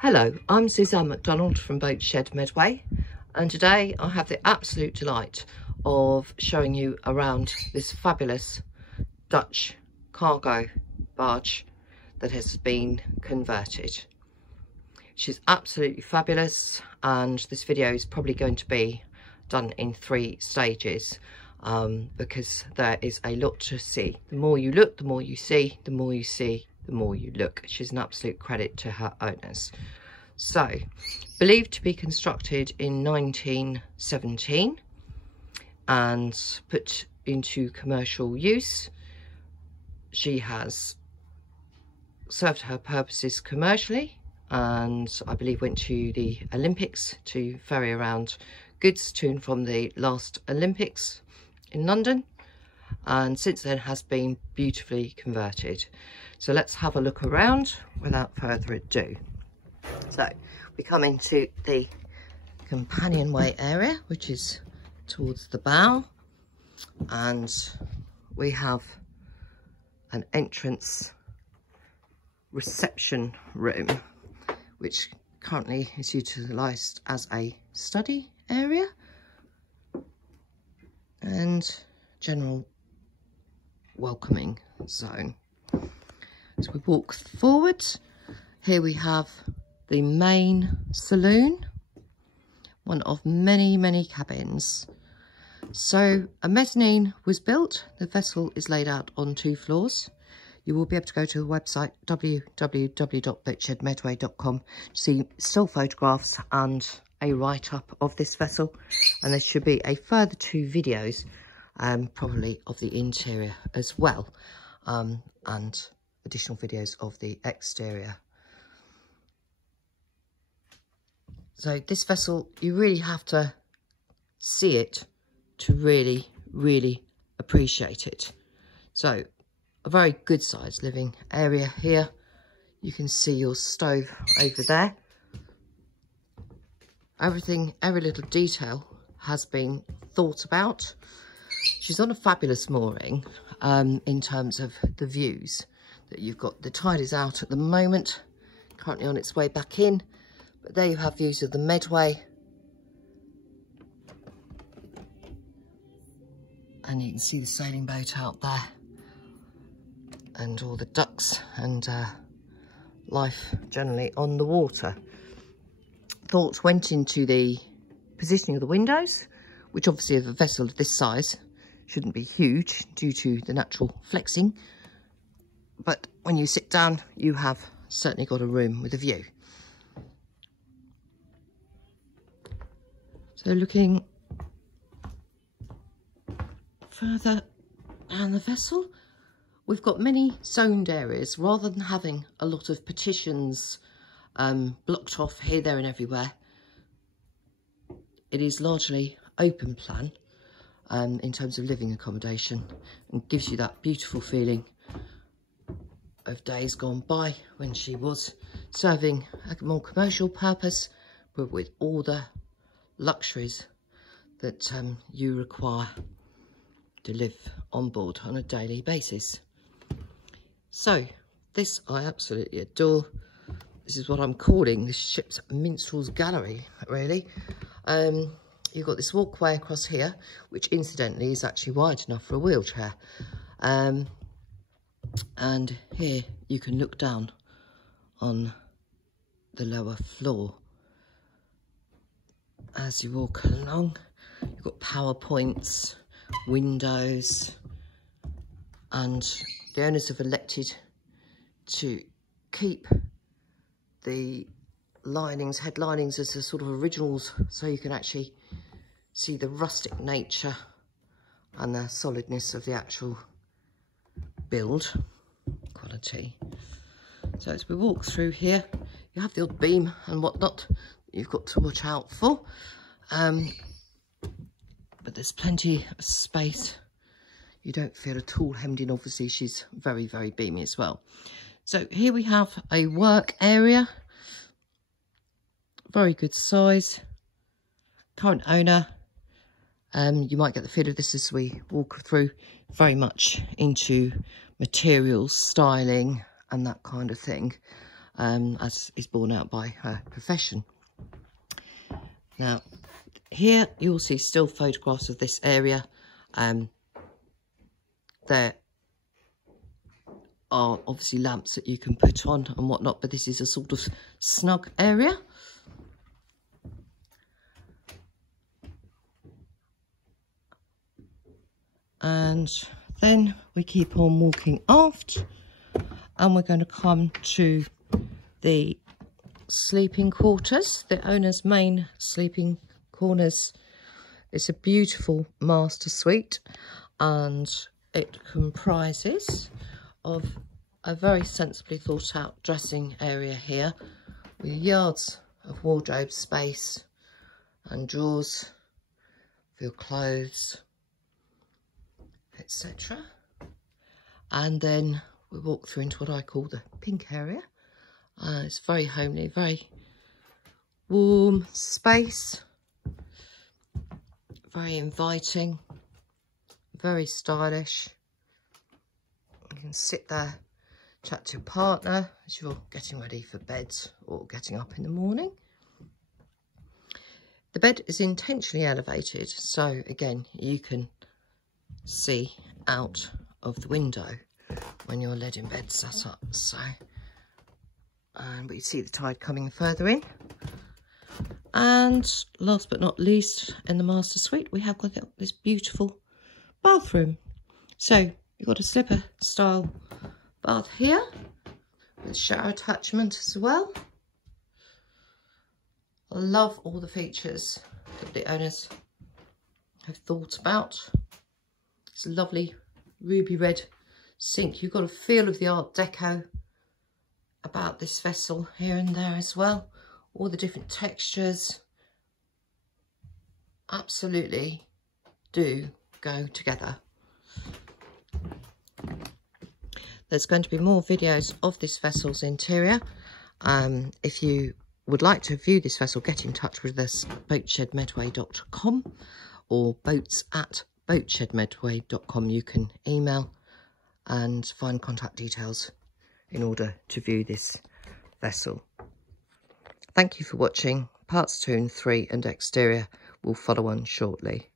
Hello, I'm Suzanne McDonald from Boatshed Medway, and today I have the absolute delight of showing you around this fabulous Dutch cargo barge that has been converted. She's absolutely fabulous, and this video is probably going to be done in 3 stages because there is a lot to see. The more you look, the more you see, the more you see, the more you look. She's an absolute credit to her owners. So, believed to be constructed in 1917 and put into commercial use. She has served her purposes commercially, and I believe went to the Olympics to ferry around goods to and from the last Olympics in London, and since then has been beautifully converted. So let's have a look around without further ado. So we come into the companionway area, which is towards the bow, and we have an entrance reception room, which currently is utilised as a study area and general welcoming zone. So we walk forward. Here we have the main saloon, one of many cabins. So a mezzanine was built. The vessel is laid out on 2 floors. You will be able to go to the website www.boatshedmedway.com to see still photographs and a write-up of this vessel, and there should be a further 2 videos probably of the interior as well, and additional videos of the exterior. So this vessel, you really have to see it to really appreciate it. So a very good sized living area here. You can see your stove over there. Everything, every little detail has been thought about. She's on a fabulous mooring in terms of the views that you've got. The tide is out at the moment, currently on its way back in, but there you have views of the Medway. And you can see the sailing boat out there and all the ducks and life generally on the water. Thoughts went into the positioning of the windows, which obviously of a vessel of this size shouldn't be huge due to the natural flexing. But when you sit down, you have certainly got a room with a view. So looking further down the vessel, we've got many zoned areas. Rather than having a lot of partitions blocked off here, there and everywhere, it is largely open plan in terms of living accommodation, and gives you that beautiful feeling of days gone by when she was serving a more commercial purpose, but with all the luxuries that you require to live on board on a daily basis. So this I absolutely adore. This is what I'm calling this ship's minstrel's gallery, really. You've got this walkway across here, which incidentally is actually wide enough for a wheelchair. And here you can look down on the lower floor. As you walk along, you've got power points, windows, and the owners have elected to keep the linings, head linings, as a sort of originals, so you can actually see the rustic nature and the solidness of the actual build quality. So as we walk through here, you have the odd beam and whatnot that you've got to watch out for, but there's plenty of space. You don't feel at all hemmed in. Obviously she's very beamy as well. So here we have a work area, very good size. Current owner, you might get the feel of this as we walk through, very much into materials, styling and that kind of thing. as is borne out by her profession. Now, here you'll see still photographs of this area. There are obviously lamps that you can put on and whatnot, but this is a sort of snug area. And then we keep on walking aft, and we're going to come to the sleeping quarters, the owner's main sleeping corners. It's a beautiful master suite, and it comprises of a very sensibly thought out dressing area here with yards of wardrobe space and drawers for your clothes, etc. And then we walk through into what I call the pink area. It's very homely, very warm space, very inviting, very stylish. You can sit there, chat to your partner as you're getting ready for bed or getting up in the morning. The bed is intentionally elevated, so again you can see out of the window when you're led in bed sat up. But you see the tide coming further in. And last but not least, in the master suite, we have got this beautiful bathroom. So you've got a slipper style bath here with shower attachment as well. I love all the features that the owners have thought about. It's a lovely ruby red sink. You've got a feel of the Art Deco about this vessel here and there as well. All the different textures absolutely do go together. There's going to be more videos of this vessel's interior. If you would like to view this vessel, get in touch with us at boatshedmedway.com or boats@boatshedmedway.com. You can email and find contact details in order to view this vessel. Thank you for watching. Parts 2 and 3 and exterior will follow on shortly.